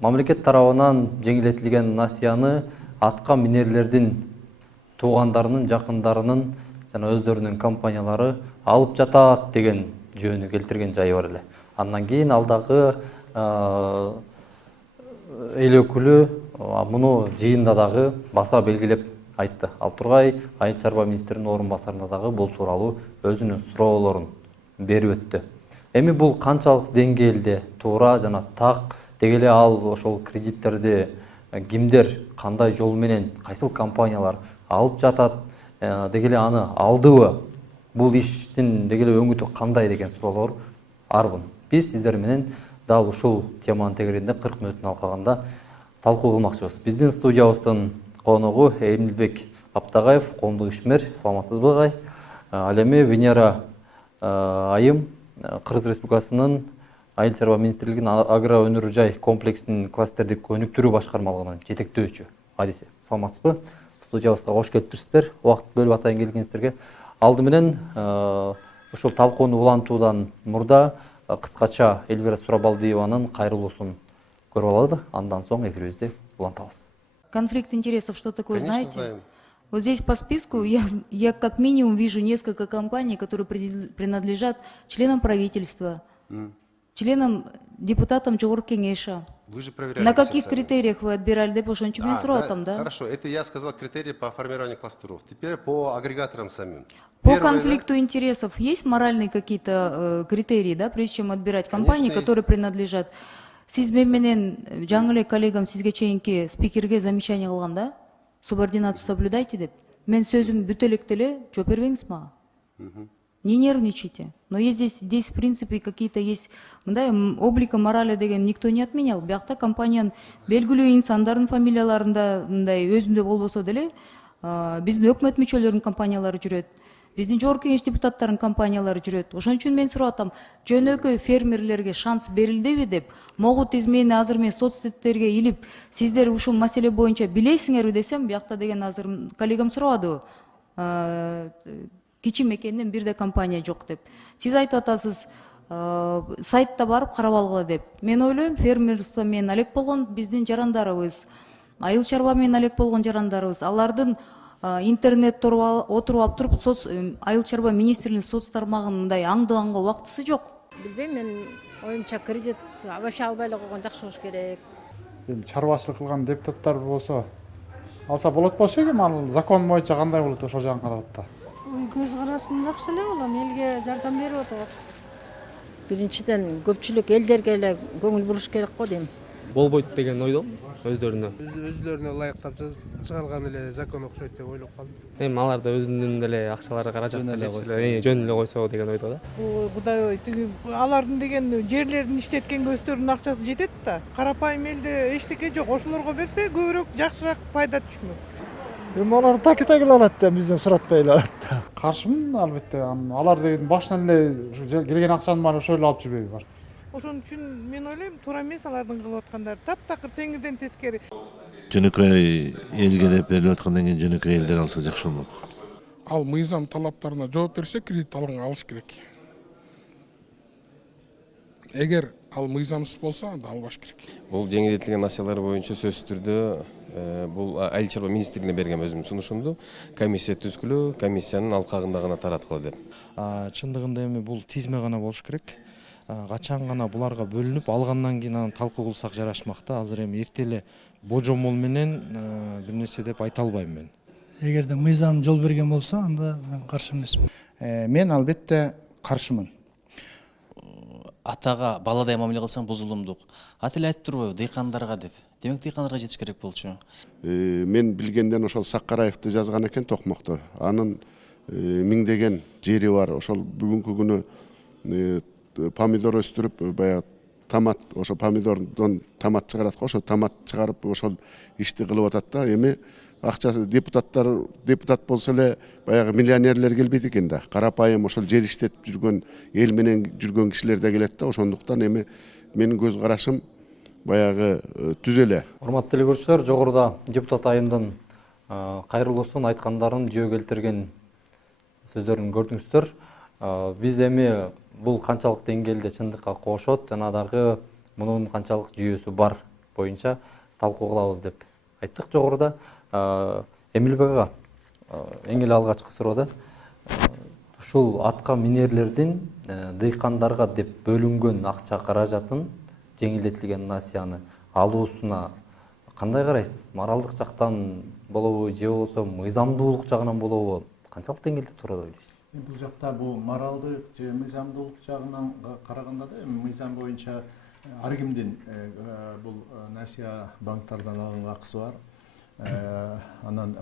мамлекет тарабынан жеңилдетилген насыяны атка минерлердин туугандарынын, жакындарынын жана өздөрүнүн компаниялары алып жатат деген жөнү келтирген жайы бар эле. Андан кийин алдагы эл өкүлү муну жыйында дагы баса белгилеп айтты. Ал тургай Айыл чарба министринин орун басарына дагы бул тууралуу өзүнүн суроолорун берип өттү. Эми бул канчалык деңгээлде туура жана так, деги эле ал ошол кредиттерди кимдер, кандай жол менен, кайсыл компаниялар алып жатат, деги эле аны алдыбы, бул иштин деги эле өңүтү кандай деген суроолор арбын. Биз сиздер менен дал ушул теманын тегерегинде 40 мүнөттүн алкагында талкуу кылмакчыбыз. Биздин студиябыздын коногу Эмилбек Аптагаев, коомдук ишмер. Саламатсызбы агай? Ал эми Венера айым Кыргыз Республикасынын Айыл чарба министрлигинин агро өнөр жай комплексинин кластердик өнүктүрүү башкармалыгынын жетектөөчү адиси. Саламатсызбы? Студиябызга кош келиптирсиздер. Убакыт бөлүп атайын келгениңиздерге. Алды менен ушул талкууну улантуудан мурда кыскача Элвира Сурабалдиеванын кайрылуусун көрүп алалы, андан соң эфирибизди улантабыз. Конфликт интересов, что такое, Конечно, знаете? знаем. Вот здесь по списку я как минимум вижу несколько компаний, которые принадлежат членам правительства, членам, депутатам Жогорку Кеңеша. Вы же проверяли. На каких сами. критериях вы отбирали, да, ошончу мен сурап да? Хорошо, это я сказал критерии по формированию кластеров. Теперь по агрегаторам самим. По Первое, конфликту интересов есть моральные какие-то критерии, да, прежде чем отбирать компании, Конечно, которые принадлежат? Сиз менен жаңы эле коллегам сизге чейинки спикерге замечание кылган да? Субординацию соблюдайте деп. Мен сөзүм бүтө электе эле жооп бербеңиз мага. Не нервничайте. Но есть здесь в принципе какие-то есть, мындай облика морали деген никто не отменял. Биякта компаниянын белгилүү инсандардын фамилияларында мындай өзүндө болбосо деле биздин өкмөт мүчөлөрүнүн компаниялары жүрөт. Биздин Жогорку Кеңеш депутаттарынын компаниялары жүрөт. Ошон үчүн мен сурап атам, жөнөкөй фермерлерге шанс берилдиби деп, могу тизмени азыр мен соцсеттерге илип, сиздер ушул маселе боюнча билесиңерби десем, биякта деген азыр коллегам сурабадыбы? Кичи мекенден бирде компания жок деп. Сиз айтып атасыз, сайтта барып карап алгыла деп. Мен ойлойм, фермерство менен алек болгон биздин жарандарыбыз, айыл чарба менен алек болгон жарандарыбыз, алардын интернет отуруп алып туруп айыл чарба министрлигинин соц тармагын мындай аңдыганга убактысы жок. Билбейм, мен оюмча кредит вообще албай эле койгон жакшы болуш керек. Эми чарбачылык кылган депутаттар болсо алса болот болчу экен, ал закон боюнча кандай болот ошол жагын карап да. Көз карашым жакшы эле улам, элге жардам берип атат. Биринчиден көпчүлүк элдерге эле көңүл буруш керек го дейм. Болбойт деген ойдо өздөрүнө. Өзлөрүнө ылайыктап чыгарган эле закон окшойт деп ойлоп калдым. Эми алар да өзүнүн деле акчалары каражат жөн эле койсо деген ойдо да. Кудай ой, тиги алардын деген жерлерин иштеткен өздөрүнүн акчасы жетет да. Карапайым элде эчтеке жок. Ошолорго берсе көбүрөөк жакшыраак пайда түшмөк. Эми алар такетагил алат да, бизден суратпай эле алат да. Каршымын албетте. Алар деген башынан эле келген акчанын баарын ошол эле алып жүрбөйбү бар. Ошон үчүн мен ойлойм, туура эмес алардын кылып аткандары. Таптакыр теңирден тескери. Жөнөкөй элге деп берилип аткандан кийин жөнөкөй элдер алса жакшы болмок. Ал мыйзам талаптарына жооп берсе, кредит алыш керек. Эгер ал мыйзамсыз болсо, анда албаш керек. Бул жеңилдетилген насыялар боюнча сөзсүз түрдө бул айыл чарба министрлигине берген өзүмдүн сунушумду комиссия түзгүлө, комиссиянын алкагында гана тараткыла деп. Чындыгында эми бул тизме гана болуш керек. Качан гана буларга бөлүнүп алгандан кийин аны талкуу кылсак жарашмак да. Азыр эми эрте эле божомол менен бир нерсе деп айта албайм мен. Эгерде мыйзам жол берген болсо, анда мен каршы эмесмин. Мен албетте каршымын. Атага баладай мамиле кылсаң бузулумдук. Ат эле айтып турбайбы дыйкандарга деп. Демек дыйкандарга жетиш керек болчу. Мен билгенден ошол Сакараевди жазган экен Токмокто. Анын миңдеген жери бар. Ошол бүгүнкү күнү помидор өстүрүп, баягы томат, ошо помидордон томат чыгарат го, ошо томат чыгарып ошол ишти кылып атат да. Эми акчасы депутат болсо эле баягы миллионерлер келбейт экен да. Карапайым ошол жер иштетип жүргөн, эл менен жүргөн кишилер да келет да. Ошондуктан эми менин көз карашым баягы түз эле. Урматтуу телекөрүүчүлөр, жогоруда депутат айымдын кайрылуусун айткандарын жөө келтирген сөздөрүн көрдүңүздөр. Биз эми бул канчалык деңгээлде чындыкка кошот жана дагы мунун канчалык жүйөсү бар боюнча талкуу кылабыз деп айттык жогоруда. Эмилбек ага, эң эле алгачкы суроода ушул атка минерлердин дыйкандарга деп бөлүнгөн акча каражатын жеңилдетилген насыяны алуусуна кандай карайсыз? Моралдык жактан болобу же болбосо мыйзамдуулук жагынан болобу? Канчалык деңгээлде туура деп ойлойсуз? Бул жакта бул моралдык же мыйзамдуулук жагынан караганда да мыйзам боюнча ар кимдин бул насыя банктардан алган акысы бар. Анан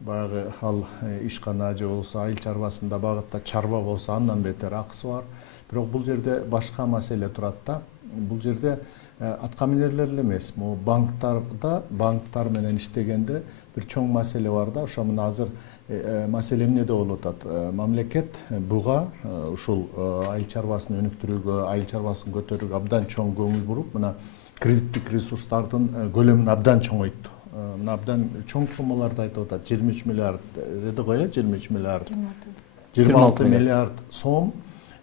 баягы ал ишкана же болбосо айыл чарбасында багытта чарба болсо андан бетер акысы бар. Бирок бул жерде башка маселе турат да. Бул жерде аткаминерлер эле эмес, могу банктар менен иштегенде бир чоң маселе бар да. Ошо мына азыр маселе эмнеде болуп атат? Мамлекет буга ушул айыл чарбасын өнүктүрүүгө, айыл чарбасын көтөрүүгө абдан чоң көңүл буруп, мына кредиттик ресурстардын көлөмүн абдан чоңойтtu. Мына абдан чоң суммаларды айтып атат. 23 миллиард деди го, 23 миллиард. 26 миллиард сом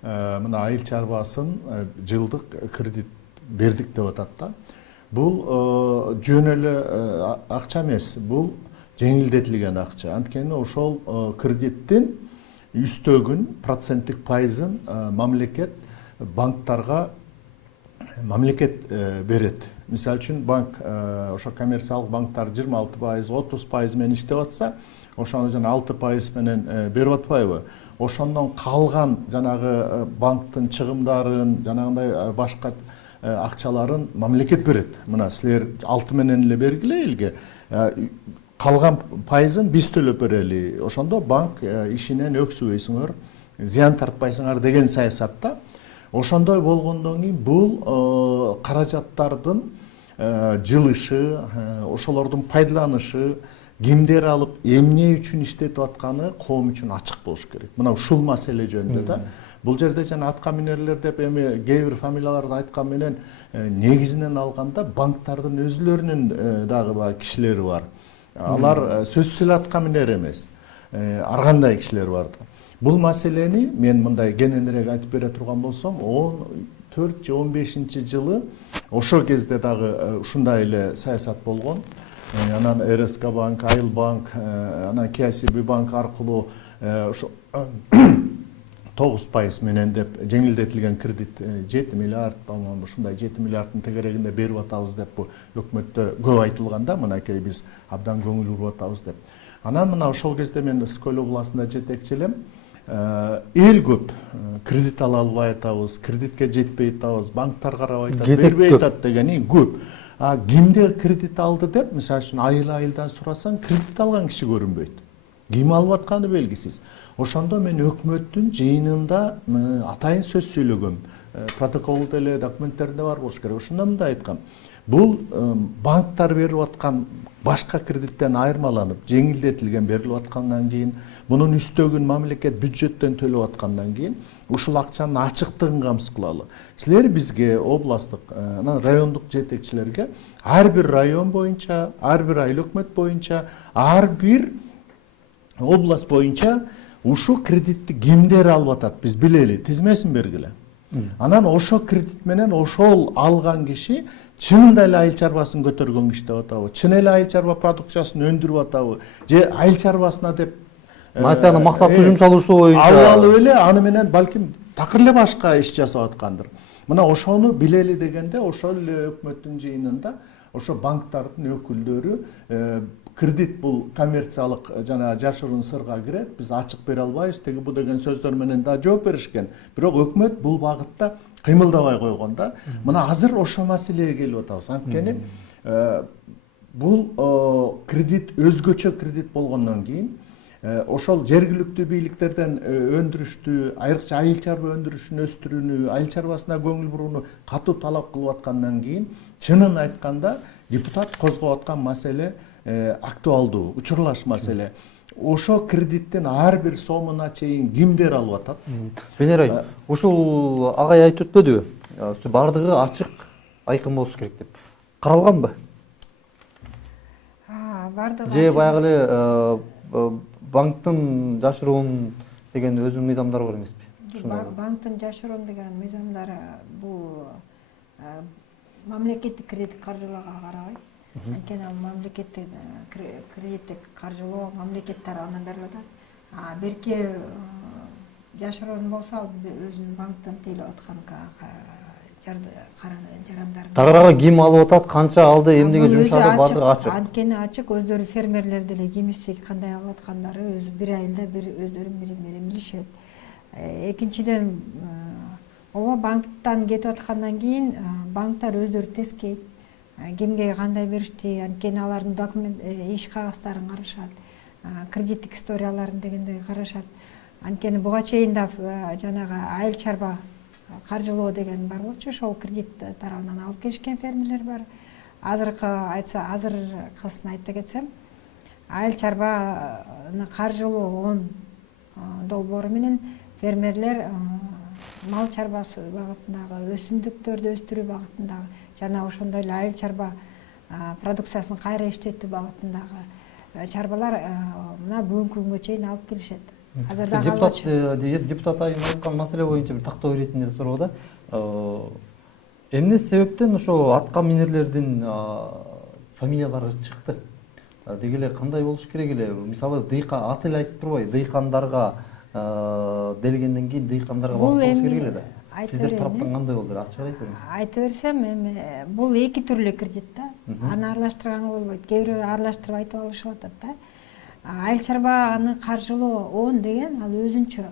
мына айыл чарбасын жылдык кредит бердик деп атат да. Бул жөн эле акча эмес, бул жеңилдетилген акча. Анткени ошол кредиттин үстөгүн, проценттик пайызын мамлекет банктарга берет. Мисалы үчүн банк, ошо коммерциялык банктар 26%, 30% менен иштеп атса, ошону жана 6% менен берип атпайбы? Ошондон калган жанагы банктын чыгымдарын, жанагындай башка акчаларын мамлекет берет. Мына силер 6 менен эле бергиле элге. Калган пайызын биз төлөп берели. Ошондо банк ишинен өксүбөйсүңөр, зыян тартпайсыңар деген саясатта. Ошондой болгондон кийин бул каражаттардын жылышы, ошолордун пайдаланышы, кимдер алып, эмне үчүн иштетип атканы коом үчүн ачык болуш керек. Мына ушул маселе жөнүндө да. Бул жерде жана аткаминерлер деп эми кээ бир фамилияларды айткан менен негизинен алганда банктардын өзүлөрүнүн дагы баягы кишилери бар. Алар сөзсүз эле аткаминер эмес. Ар кандай кишилер бар да. Бул маселени мен мындай кененирээк айтып бере турган болсом, 14 же 15-жылы ошол кезде дагы ушундай эле саясат болгон. Анан РСК банк, Айыл банк, анан KCB банк аркылуу ошо 9% менен деп жеңилдетилген кредит 7 миллиард, по-моему, ушундай 7 миллиарддын тегерегинде берип атабыз деп бу өкмөттө көп айтылганда, мынакей биз абдан көңүл буруп атабыз деп. Анан мына ошол кезде мен Ысык-Көл областында жетекчи элем. Эл көп кредит ала албай атабыз, кредитке жетпей атабыз, банктар карабай атат, бербей атат дегени көп. Кимдер кредит алды деп, мисалы үчүн айылдан сурасаң, кредит алган киши көрүнбөйт. Ким алып атканы белгисиз. Ошондо мен өкмөттүн жыйынында атайын сөз сүйлөгөм. Протоколдо эле, документтеринде бар болуш керек. Ошондо мындай айткам. Бул банктар берип аткан башка кредиттен айырмаланып, жеңилдетилген берилип аткандан кийин, мунун үстөгүн мамлекет бюджеттен төлөп аткандан кийин, ушул акчанын ачыктыгын камсыз кылалы. Силер бизге областтык, райондук жетекчилерге ар бир район боюнча, ар бир айыл өкмөт боюнча, ар бир область боюнча ушу кредитти кимдер алып атат, биз билели, тизмесин бергиле. Анан ошо кредит менен ошол алган киши чынында эле айыл чарбасын көтөргөн киши деп атабы, чын эле айыл чарба продукциясын өндүрүп атабы, же айыл чарбасына деп насыянын максаттуу жумшалуусу боюнча алып эле аны менен балким такыр эле башка иш жасап аткандыр. Мына ошону билели дегенде ошол эле өкмөттүн жыйынында ошо банктардын өкүлдөрү кредит бул коммерциялык жана жашыруун сырга кирет, биз ачык бере албайбыз, теги бу деген сөздөр менен да жооп беришкен. Бирок өкмөт бул багытта кыймылдабай койгон да. Мына азыр ошо маселеге келип атабыз. Анткени бул кредит өзгөчө кредит болгондон кийин ошол жергиликтүү бийликтерден өндүрүштү, айрыкча айыл чарба өндүрүшүн өстүрүүнү, айыл чарбасына көңүл бурууну катуу талап кылып аткандан кийин, чынын айтканда депутат козгоп аткан маселе актуалдуу, учурлаш маселе. Ошо кредиттин ар бир сомуна чейин кимдер алып атат? Венер айым, ушул агай айтып өтпөдүбү? Бардыгы ачык, айкын болуш керек деп. Каралганбы? Бардыгы же баягы эле банктын жашыруун деген өзүнүн мыйзамдары бар эмеспи? Банктын жашыруун деген мыйзамдары бул мамлекеттик кредит каржылоого карабайт. Анткени ал мамлекеттик кредиттик каржылоо мамлекет тарабынан берилип атат. Берки жашыруун болсо ал өзүнүн банктан тейлеп аткан жарандарды. Тагырага ким алып атат, канча алды, эмнеге жумшады, бардыгы ачык. Анткени ачык, өздөрү фермерлер деле кимиси кандай алып аткандары өзү бир айылда өздөрү бири билишет. Экинчиден, ооба банктан кетип аткандан кийин банктар өздөрү тескейт. Кимге кандай беришти, анткени алардын документ иш кагаздарын карашат, кредиттик историяларын дегендей карашат. Анткени буга чейин да жанагы айыл чарба каржылоо деген бар болчу, ошол кредит тарабынан алып келишкен фермерлер бар. Азыркысын айта кетсем, айыл чарбаны каржылоо 10 долбоору менен фермерлер мал чарбасы багытындагы, өсүмдүктөрдү өстүрүү багытындагы жана ошондой эле айыл чарба продукциясын кайра иштетүү багытындагы чарбалар мына бүгүнкү күнгө чейин алып келишет. Депутат айым айткан маселе боюнча бир тактоо иретинде суроо да. Эмне себептен ошо атка минерлердин фамилиялары чыкты? Деги эле кандай болуш керек эле? Мисалы аты эле айтып турбайбы, дыйкандарга делгенден кийин дыйкандарга болуш керек эле да. Сиздер тараптан кандай болду? Ачык айтып бериңиз. Айта берсем, эми бул эки түрлүү кредит да. Аны аралаштырганга болбойт. Кээ бирөө аралаштырып айтып алышып атат да. Айыл чарбаны каржылоо 10 деген ал өзүнчө.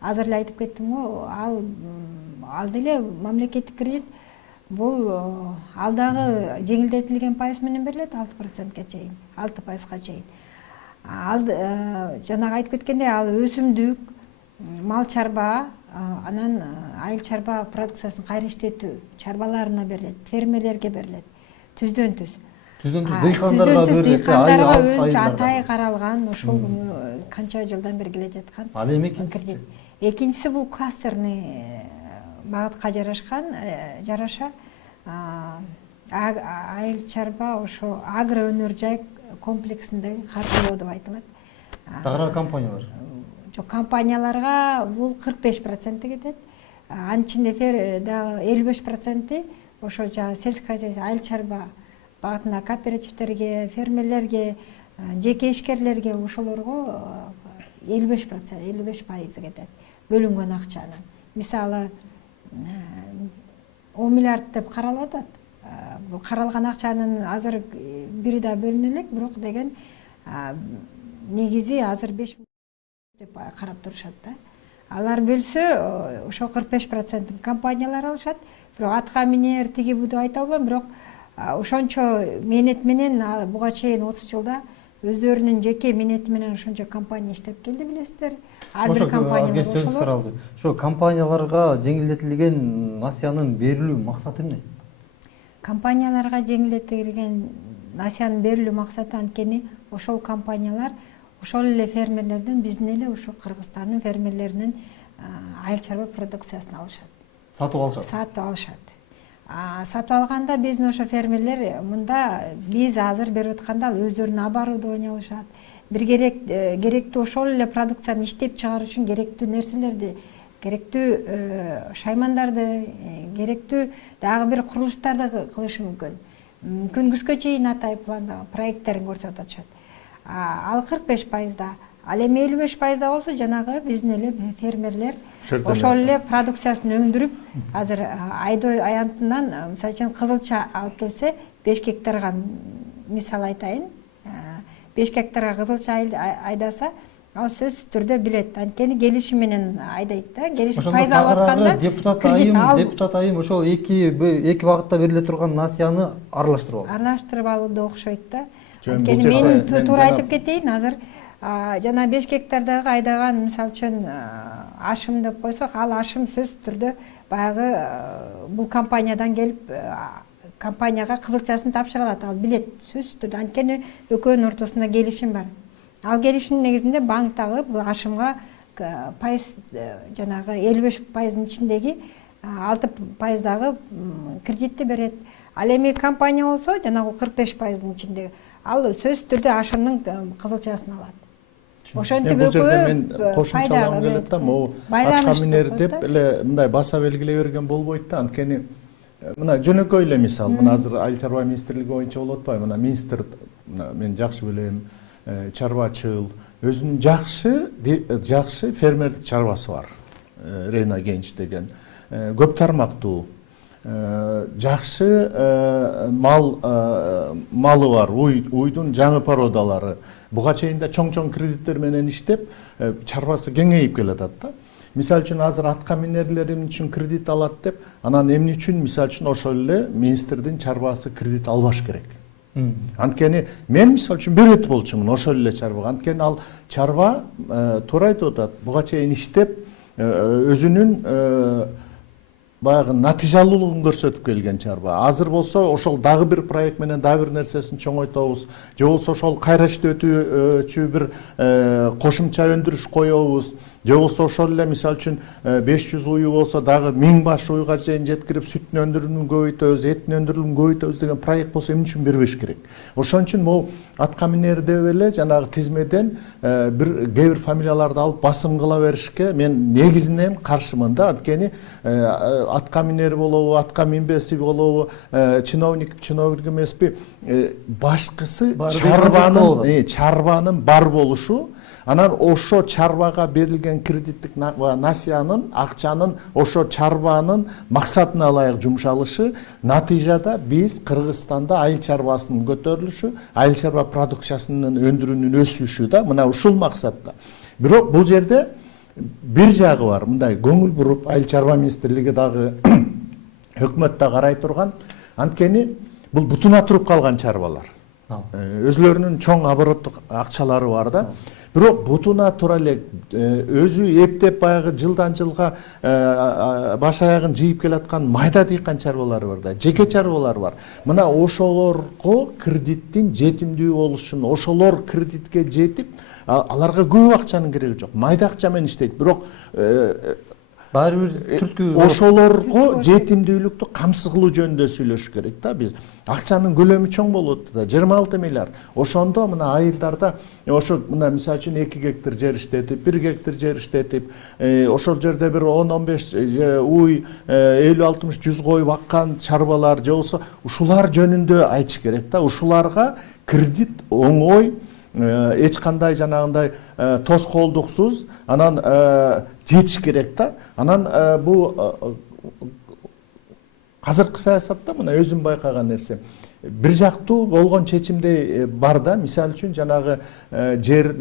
Азыр эле айтып кеттим го, ал деле мамлекеттик кредит бул ал дагы жеңилдетилген пайыз менен берилет 6%ке чейин, 6%га чейин. Ал жанагы айтып кеткендей, ал өсүмдүк, мал чарба, анан айыл чарба продукциясын кайра иштетүү чарбаларына берилет, фермерлерге берилет. Түздөн түз. Дыйкандарга дыйкандарга өзүнчө атайы каралган, ошол канча жылдан бери келе жаткан. Ал эми экинчиси. Экинчиси бул кластерный багытка жараша айыл чарба ошо агро өнөр жай комплексиндеги каржылоо деп айтылат. Тагыраак компаниялар. Жок, компанияларга бул 45% кетет. Анын ичинде дагы 55% ошо сельское хозяйство, айыл чарба багытында кооперативтерге, фермерлерге, жеке ишкерлерге ошолорго 55% кетет бөлүнгөн акчанын. Мисалы 10 миллиард деп каралып атат. Бул каралган акчанын азыр бири да бөлүнө элек, бирок деген негизи азыр 5 деп карап турушат да. Алар бөлсө ошо 45% компаниялар алышат. Бирок атка минер тиги бу деп айта албайм, бирок ошончо менет менен буга чейин 30 жылда өздөрүнүн жеке минети менен ошончо компания иштеп келди, билесиздер. Ар бир компания ошолор. Ошо компанияларга жеңилдетилген насыянын берилүү максаты эмне? Компанияларга жеңилдетилген насыянын берилүү максаты анткени ошол компаниялар ошол эле фермерлерден, биздин эле ошо Кыргызстандын фермерлеринин айыл чарба продукциясын алышат. Сатып алышат. Сатып алганда биздин ошо фермерлер мында биз азыр берип атканда өздөрүнүн оборудование алышат. Бир керектүү ошол эле продукцияны иштеп чыгаруу үчүн керектүү нерселерди, керектүү шаймандарды, керектүү дагы бир курулуштарды кылышы мүмкүн. Күнгүскө чейин атай планда проекттерин көрсөтүп атышат. Ал 45%. Ал эми 55% болсо жанагы биздин эле фермерлер ошол эле продукциясын өндүрүп, азыр айдой аянтынан мисалы үчүн кызылча алып келсе, 5 гектарга мисал айтайын, 5 гектарга кызылча айдаса, ал сөзсүз түрдө билет. Анткени келишим менен айдайт да, келишим пайыз алып атканда депутат айым ошол эки багытта бериле турган насыяны аралаштырып алууга окшойт да. Анткени мен туура айтып кетейин, азыр жана 5 гектардагы айдаган мисалы үчүн ашым деп койсок, ал ашым сөзсүз түрдө баягы бул компаниядан келип компанияга кызылчасын тапшырылат, ал билет сөзсүз түрдө. Анткени экөөнүн ортосунда келишим бар. Ал келишимдин негизинде банк дагы бул ашымга пайыз жанагы 55%-ын ичиндеги 6% дагы кредитти берет. Ал эми компания болсо жанагы 45%-ын ичиндеги ал сөзсүз түрдө ашымдын кызылчасын алат. Ошентип экөө кошумчалагым келет да, могу атка минер деп эле мындай баса белгилей берген болбойт да. Анткени мына жөнөкөй эле мисал, мына азыр айыл чарба министрлиги боюнча болуп атпайбы, мына министр мен жакшы билем, чарбачыл, өзүнүн жакшы фермердик чарбасы бар. Рейна Генч деген көп тармактуу жакшы малы бар, уйдун жаңы породалары. Буга чейин да чоң кредиттер менен иштеп, чарбасы кеңейип келатат да. Мисал үчүн азыр атка минерлерим үчүн кредит алат деп, анан эмне үчүн мисал үчүн ошол эле министрдин чарбасы кредит албаш керек. Анткени мен мисал үчүн берет болчумун ошол эле чарбага. Анткени ал чарба туура айтып атат. Буга чейин иштеп өзүнүн баягы натыйжалуулугун көрсөтүп келген чарба. Азыр болсо ошол дагы бир проект менен дагы бир нерсесин чоңойтобуз. Же болсо ошол кайра иштетүүчү бир кошумча өндүрүш коебуз. Же болсо ошол эле мисал үчүн 500 уyu болсо дагы 1000 баш уюга чейин жеткирип сүттүн өндүрүлүмүн көбөйтөбүз, эттин өндүрүлүмүн көбөйтөбүз деген проект болсо эмне үчүн бербеш керек? Ошон үчүн могу атка минер деп эле жанагы тизмеден кээ бир фамилияларды алып басым кыла беришке мен негизинен каршымын да. Анткени атка минери болобу, атка минбеси болобу, чиновник эмеспи, башкысы чарбанын бар болушу. Анан ошо чарбага берилген кредиттик насиянын, акчанын ошо чарбанын максатына ылайык жумшалышы, натыйжада биз Кыргызстанда айыл чарбасынын көтөрүлүшү, айыл чарба продукциясынын өндүрүүнүн өсүшү да мына ушул максатта. Бирок бул жерде бир жагы бар, мындай көңүл буруп айыл чарба министрлиги дагы өкмөт да карай турган. Анткени бул бутуна туруп калган чарбалар. Өзлөрүнүн чоң обороттук акчалары бар да. Бирок бутуна тура эле өзү эптеп баягы жылдан жылга баш аягын жыйып келаткан майда дыйкан чарбалар бар да, жеке чарбалар бар. Мына ошолорго кредиттин жетимдүү болушун, ошолор кредитке жетип, аларга көп акчанын кереги жок. Майда акча менен иштейт, бирок баары бир түрткү ошолорго жетимдүүлүктү камсыз кылуу жөнүндө сүйлөшүш керек да биз. Акчанын көлөмү чоң болуп атты да, 26 миллиард. Ошондо мына айылдарда ошо мына мисалы үчүн 2 гектар жер иштетип, 1 гектар жер иштетип, ошол жерде бир 10-15 уй, 50-60 100 кой баккан чарбалар же болсо ушулар жөнүндө айтыш керек да. Ушуларга кредит оңой, эч кандай жанагындай тоскоолдуксуз анан жетиш керек да. Анан бул азыркы саясатта мына өзүм байкаган нерсе бир жактуу болгон чечимдей бар да. Мисалы үчүн жанагы жер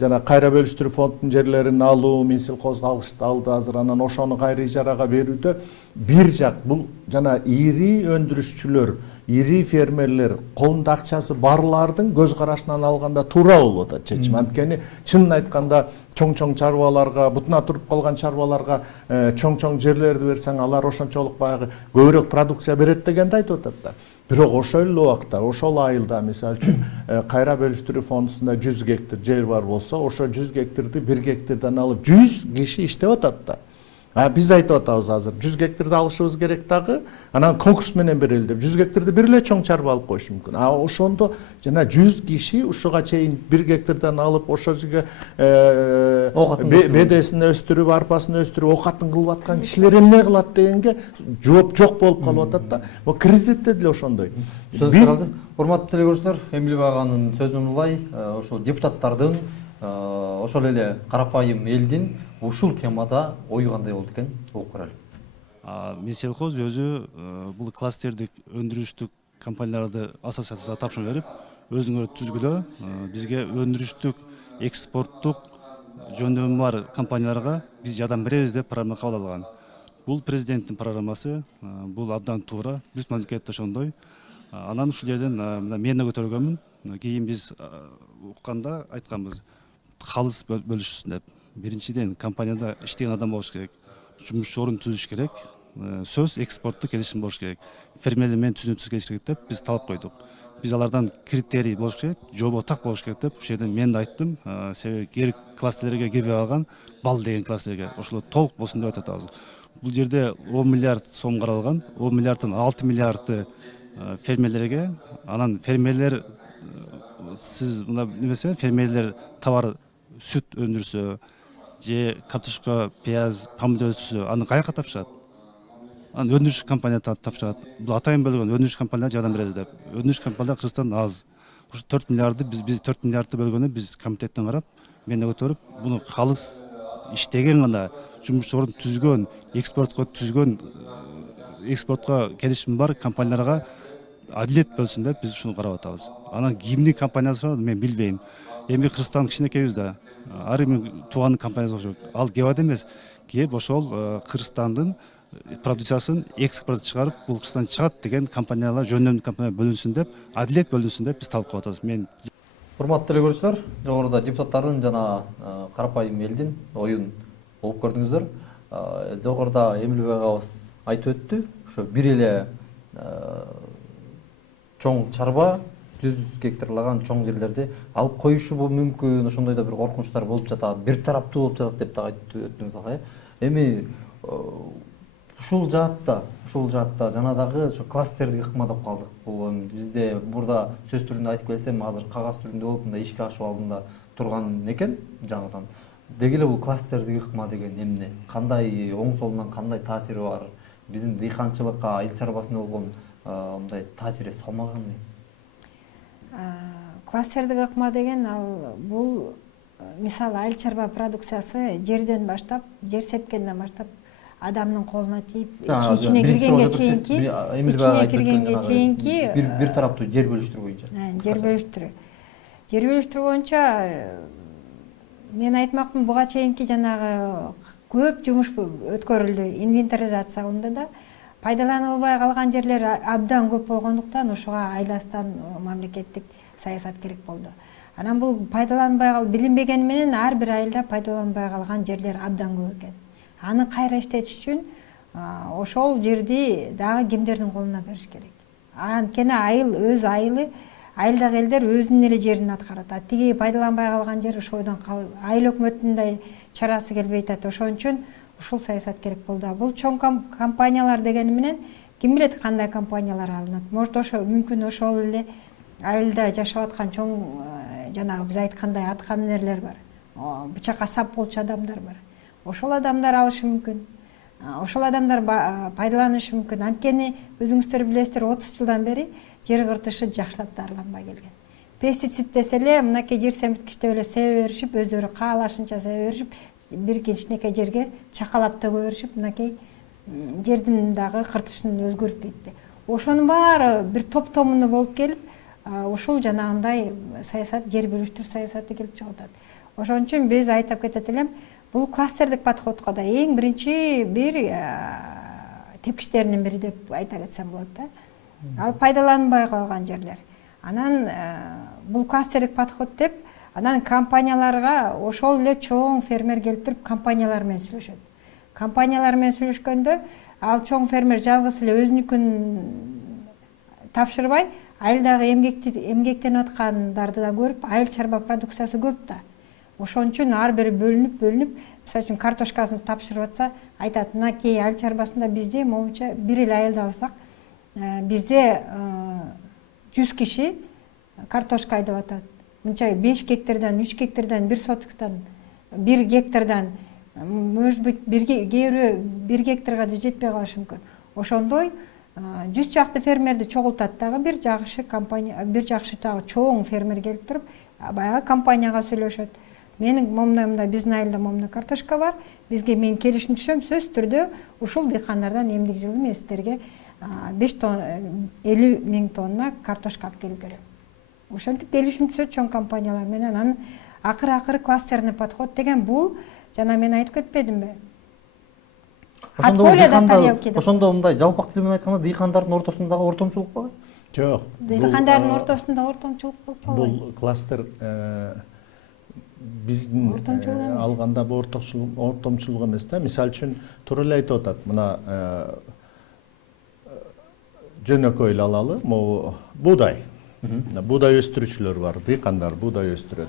жана кайра бөлүштүрүү фондунун жерлерин алуу, Минсельхоз алды азыр, анан ошону кайра ижарага берүүдө бир жак бул жана ири өндүрүшчүлөр, ири фермерлер, колунда акчасы барлардын көз карашынан алганда туура болуп атат чечим. Анткени чынын айтканда чоң чарбаларга, бутуна туруп калган чарбаларга чоң жерлерди берсең, алар ошончолук баягы көбүрөөк продукция берет дегенди айтып атат да. Бирок ошол эле убакта, ошол айылда мисалы үчүн кайра бөлүштүрүү фондусунда 100 гектар жер бар болсо, ошо 100 гектарды 1 гектардан алып 100 киши иштеп атат да. Биз айтып атабыз азыр 100 гектарды алышыбыз керек дагы, анан конкурс менен берели деп 100 гектарды бир эле чоң чарба алып коюш мүмкүн. Ошондо жана 100 киши ушуга чейин 1 гектардан алып ошол жерге бедесин өстүрүп, арпасын өстүрүп, окатын кылып аткан кишилер эмне кылат дегенге жооп жок болуп калып атат да. Бул кредитте деле ошондой. Биз урматтуу телекөрүүчүлөр, Эмилбек аганын сөзүн улай, ошол депутаттардын, ошол эле карапайым элдин ушул темада ою кандай болду экен угуп көрөлү. Минсельхоз өзү бул кластердик өндүрүштүк компанияларды ассоциацияга тапшырма берип, өзүңөр түзгүлө, бизге өндүрүштүк, экспорттук жөндөмү бар компанияларга биз жардам беребиз деп программа кабыл алган. Бул президенттин программасы, бул абдан туура, бүт мамлекетте ошондой. Анан ушул жерден мен көтөргөнмүн. Кийин биз укканда айтканбыз, калыс бөлүшсүн деп. Биринчиден компанияда иштеген адам болуш керек, жумуш орун түзүш керек, сөз экспорттук келишим болуш керек, фермерлер менен түзүнүктүү келиш керек деп биз талап койдук. Биз алардан критерий болуш керек, жобо так болуш керек деп ушул жерден мен да айттым. Себеби кээ класстерлерге кирбей калган бал деген класстерлерге ошол толук болсун деп айтатабыз. Бул жерде 10 миллиард сом каралган, 10 миллиардтын 6 миллиарды фермерлерге, анан фермерлер сиз мына немесе фермерлер товар сүт өндүрсө же картошка, пияз, помидор өстүрсө, аны каяка тапшырат? анан өндүрүш компания тапшырат. Бул атайын бөлгөн өндүрүш компания жардам беребиз деп. Өндүрүш компания Кыргызстан аз. Ушу 4 миллиарды биз 4 миллиардты бөлгөнү биз комитеттен карап, мен көтөрүп, буну калыс иштеген гана жумушчуларын түзгөн, экспортко келишим бар компанияларга адилет бөлсүн деп биз ушуну карап атабыз. Анан кимдин компаниясы мен билбейм. Эми Кыргызстан кичинекейбиз да. Ар эми тууган компаниясы окшойт. Ал кебат эмес. Кеп ошол Кыргызстандын продукциясын экспорт чыгарып, бул Кыргызстан чыгат деген компаниялар жөнөмдүү компания бөлүнсүн деп, адилет бөлүнсүн деп биз талкуулап атабыз. Мен Урматтуу эле көрүүчүлөр, жогоруда депутаттардын жана карапайым элдин оюн угуп көрдүңүздөр. Жогоруда Эмилбек агабыз айтып өттү. Ошо бир эле чоң чарба 100 гектарлаган чоң жерлерди алып коюшу мүмкүн, ошондой да бир коркунучтар болуп жатат, бир тараптуу болуп жатат деп да айтып өттүңүз ага. Эми ушул жаатта жана дагы ошо кластерди ыкмалап калдык. Бул бизде бурда сөз түрүндө айтып келсем, азыр кагаз түрүндө болуп мындай ишке ашуу алдында турган экен жаңыдан. Деги эле бул кластерди ыкма деген эмне? Кандай оң солунан кандай таасири бар? Биздин дыйканчылыкка, айыл чарбасына болгон мындай таасири салмагы кандай? Кластердик ыкма деген ал бул мисалы айыл чарба продукциясы жерден баштап, жер сепкенден баштап адамдын колуна тиип, ичине киргенге чейинки бир тараптуу жер бөлүштүрүү боюнча. Жер бөлүштүрүү боюнча мен айтмакмын, буга чейинки жанагы көп жумуш өткөрүлдү. Инвентаризация кылынды да. Пайдаланылбай калган жерлер абдан көп болгондуктан ошого айластан мамлекеттик саясат керек болду. Анан бул пайдаланбай билинбегени менен ар бир айылда пайдаланбай калган жерлер абдан көп экен. Аны кайра иштетиш үчүн ошол жерди дагы кимдердин колуна бериш керек. Анткени айыл өз айылы, айылдагы элдер өзүнүн эле жерин аткарат. Тиги пайдаланбай калган жер ошойдон айыл өкмөтүнүн да чарасы келбей атат. Ошон үчүн ушул саясат керек болду. Бул чоң компаниялар дегени менен ким билет кандай компаниялар алынат. Может ошо мүмкүн ошол эле айылда жашап аткан чоң жанагы биз айткандай аткаминерлер бар. Бычак асап болчу адамдар бар. Ошол адамдар алышы мүмкүн. Ошол адамдар пайдаланышы мүмкүн. Анткени өзүңүздөр билесиздер, 30 жылдан бери жер кыртышы жакшылап дарыланбай келген. Пестицид десе эле мынакей жер семирткичтеп эле себе беришип, өздөрү каалашынча себе беришип, бир кичинекей жерге чакалап төгө беришип, мынакей жердин дагы кыртышын өзгөрүп кетти. Ошонун баары бир топтомуну болуп келип, ушул жанагындай саясат, жер бөлүштүр саясаты келип чыгып атат. Ошон үчүн биз айтып кетет элем, бул кластердик подходко да эң биринчи бир тепкичтеринин бири деп айта кетсем болот да. Ал пайдаланбай калган жерлер. Анан бул кластердик подход деп, анан компанияларга ошол эле чоң фермер келип туруп компаниялар менен сүйлөшөт. Компаниялар менен сүйлөшкөндө ал чоң фермер жалгыз эле өзүнүкүн тапшырбай, айылдагы эмгектенип аткандарды да көрүп, айыл чарба продукциясы көп да. Ошон үчүн ар бири бөлүнүп, мисалы үчүн картошкасын тапшырып атса, айтат, мынакей айыл чарбасында бизде момунча бир эле айылды алсак, бизде 100 киши картошка айдап атат. Мынча 5 гектардан, 3 гектардан, 1 сотыктан, 1 гектардан, может быть, 1 гектарга да жетпей калышы мүмкүн. Ошондой 100 чакты фермерди чогултат дагы бир жакшы компания, бир жакшы дагы чоң фермер келип туруп, баягы компанияга сүйлөшөт. Менин момундай биздин айылда момундай картошка бар, бизге мен келишим түшөм, сөзсүз түрдө ушул дыйкандардан эмдик жылы мен сиздерге 50 миң тонна картошка алып келип берем. Ошентип келишим түшөт чоң компаниялар менен. Анан акыры кластерный подход деген бул жана мен айтып кетпедимби? Ошондо мындай жалпак тил менен айтканда дыйкандардын ортосундагы ортомчулук бар? Жок. Дыйкандардын ортосунда ортомчулук болуп калбайбы? Бул кластер биздин алганда бул ортомчулук эмес да. Мисалы үчүн туура эле айтып атат. Мына жөнөкөй эле алалы, могу буудай. Буудай өстүрүүчүлөр бар, дыйкандар буудай өстүрөт.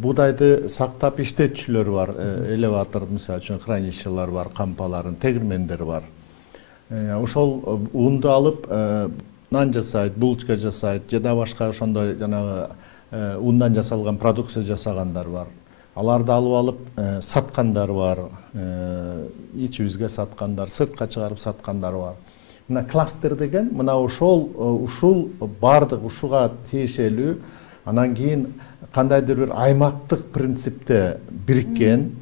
Буудайды сактап иштетүүчүлөр бар, элеватор, мисалы үчүн хранилищалар бар, кампаларын, тегирмендер бар. Ошол унду алып нан жасайт, булочка жасайт, же да башка ошондой жанагы ундан жасалган продукция жасагандар бар. аларды алып алып саткандар бар, ичибизге саткандар, сыртка чыгарып саткандар бар. Мына кластер деген мына ушул бардык ушуга тиешелүү, анан кийин кандайдыр бир аймактык принципте бириккен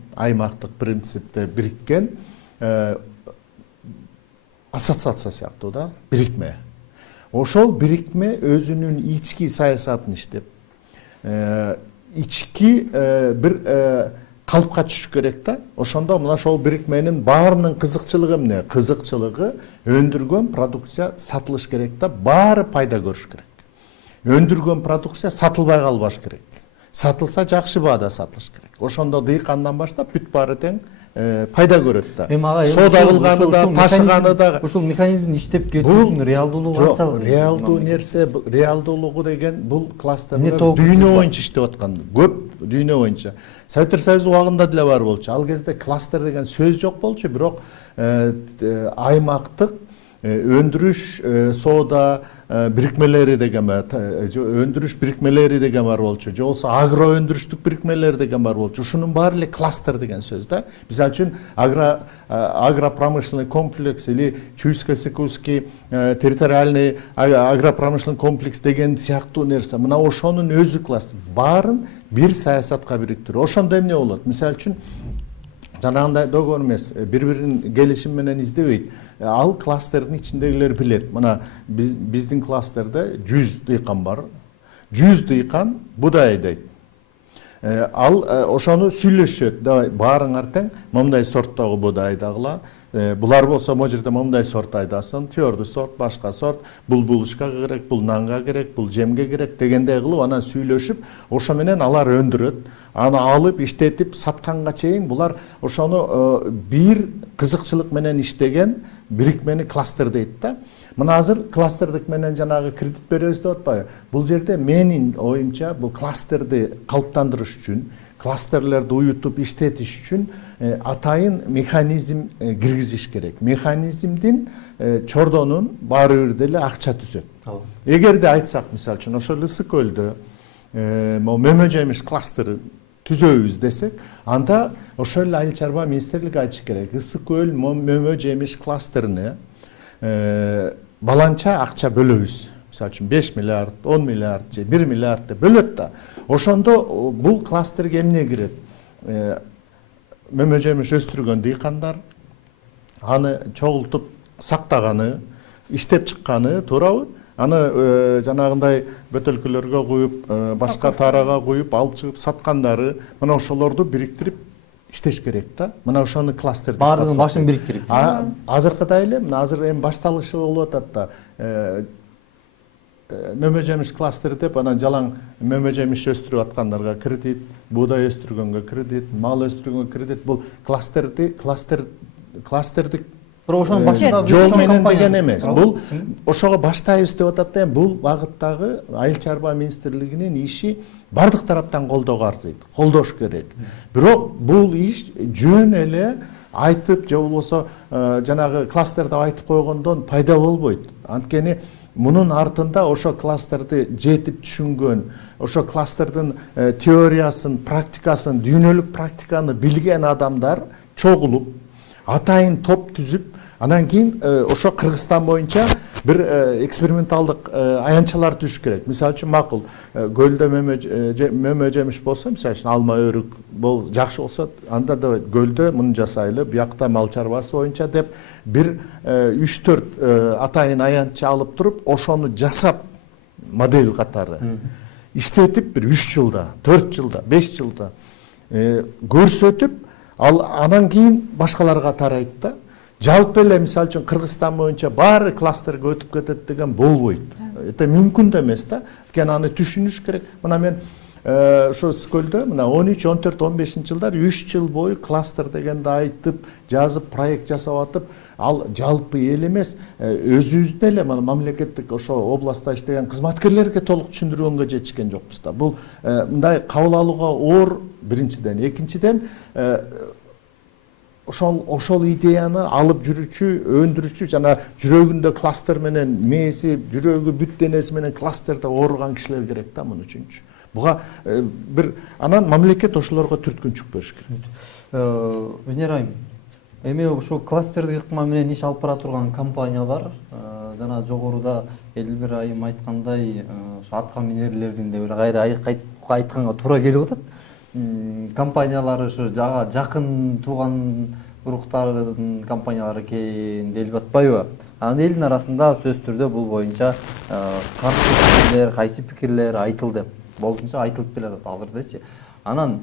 ассоциация сыяктуу да, бирикме. Ошол бирикме өзүнүн ички саясатын иштеп, ички бир калыпка түшүш керек да. Ошондо мына ошол бирикменин баарынын кызыкчылыгы эмне? Кызыкчылыгы өндүргөн продукция сатылыш керек да, баары пайда көрүш керек. Өндүргөн продукция сатылбай калбаш керек. Сатылса жакшы баада сатылыш керек. Ошондо дыйкандан баштап бүт баары тең пайда көрөт да. Соода кылганы да, ташыганы да. Ушул механизмдин иштеп кетүүнүн реалдуулугу канчалык? Реалдуу нерсе, реалдуулугу деген бул кластерлер дүйнө боюнча иштеп аткан. Көп дүйнө боюнча. Советтер Союзу убагында деле бар болчу. Ал кезде кластер деген сөз жок болчу, бирок аймактык өндүрүш соода бирикмелери деген бар, өндүрүш бирикмелери деген бар болчу, же болбосо агро өндүрүштүк бирикмелер деген бар болчу. Ушунун баары эле кластер деген сөз да. Мисалы үчүн агропромышленный комплекс или Чуйско-Сыкульский территориальный агропромышленный комплекс деген сыяктуу нерсе. Мына ошонун өзү кластер. Баарын бир саясатка бириктирүү. Ошондо эмне болот? Мисалы үчүн жанагындай договор эмес, бири-бирин келишим менен издебейт. Ал кластердин ичиндегилер билет. Мына биздин кластерде 100 дыйкан бар. 100 дыйкан будай айдайт. Ал ошону сүйлөшөт. Баарыңар тең момундай сорттогу будай айдагыла. Булар болсо могу жерде момундай сорт айдасын, твердый сорт, башка сорт, бул булышка керек, бул нанга керек, бул жемге керек дегендей кылып анан сүйлөшүп, ошо менен алар өндүрөт. Аны алып, иштетип, сатканга чейин булар ошону бир кызыкчылык менен иштеген бирикмени кластер дейт да. Мына азыр кластердик менен жанагы кредит беребиз деп атпайбы? Бул жерде менин оюмча бул кластерди калыптандырыш үчүн, кластерлерди уютуп иштетиш үчүн атайын механизм киргизиш керек. Механизмдин чордонун баары бир деле акча түзөт. Эгерде айтсак, мисалы үчүн ошол Ысык көлдө мөмө жемиш кластерин түзөбүз десек, анда ошол эле Айыл чарба министрлиги айтыш керек. Ысык көл мөмө жемиш кластерине баланча акча бөлөбүз. Мисалы үчүн 5 миллиард, 10 миллиард же 1 миллиард деп бөлөт да. Ошондо бул кластерге эмне кирет? Мөмө жемиш өстүргөн дыйкандар, аны чогултуп сактаганы, иштеп чыкканы, туурабы? Аны жанагындай бөтөлкөлөргө куюп, башка тарага куюп, алып чыгып саткандары, мына ошолорду бириктирип иштеш керек да. Мына ошону кластер деп атат. Баардыгын башын бириктирип. Азыркыдай эле, мына азыр эми башталышы болуп атат да. Мөмө жемиш кластери деп анан жалаң мөмө жемиш өстүрүп аткандарга кредит, буудай өстүргөнгө кредит, мал өстүргөнгө кредит. Бул кластердик жол менен деген эмес. Бул ошого баштайбыз деп атат да. Бул багыттагы Айыл чарба министрлигинин иши бардык тараптан колдоого арзыйт. Колдош керек. Бирок бул иш жөн эле айтып же болбосо жанагы кластер деп айтып койгондон пайда болбойт. Анткени мунун артында ошо кластерди жетип түшүнгөн, ошо кластердин теориясын, практикасын, дүйнөлүк практиканы билген адамдар чогулуп, атайын топ түзүп, анан кийин ошо Кыргызстан боюнча бир эксперименталдык аянтчалар түзүш керек. Мисалы үчүн макул, көлдө мөмө жемиш болсо, мисалы үчүн алма өрүк жакшы болсо, анда да көлдө муну жасайлы, буякта мал чарбасы боюнча деп бир 3-4 атайын аянтча алып туруп, ошону жасап модель катары иштетип бир 3 жылда, 4 жылда, 5 жылда көрсөтүп, анан кийин башкаларга тарайт да. Жалпы эле мисалы үчүн Кыргызстан боюнча баары кластерге өтүп кетет деген болбойт. Это мүмкүн да эмес да. Анткени аны түшүнүш керек. Мына мен ошо Скөлдө мына 13, 14, 15 жылдар 3 жыл бою кластер дегенди айтып, жазып, проект жасап атып, ал жалпы эл эмес, өзүбүздүн эле мамлекеттик ошо областта иштеген кызматкерлерге толук түшүндүргөнгө жетишкен жокпуз да. Бул мындай кабыл алууга оор биринчиден, экинчиден ошол идеяны алып жүрүүчү, өндүрүүчү, жана жүрөгүндө кластер менен мээси, жүрөгү бүт денеси менен кластерде ооруган кишилер керек да мун үчүнчү. буга бир анан мамлекет ошолорго түрткүнчүк бериш керек. Венера айым, эми ушул кластердик ыкма менен иш алып бара турган компаниялар жана жогоруда Элилбир айым айткандай ошо атка минерлердин де кайра айтканга туура келип атат. Компаниялар ушу жакын тууган уруктардын компаниялары экен делип атпайбы? Анан элдин арасында сөзсүз түрдө бул боюнча каршы пикирлер, кайчы пикирлер айтылды. Болушунча айтылып келатат азырдачы. Анан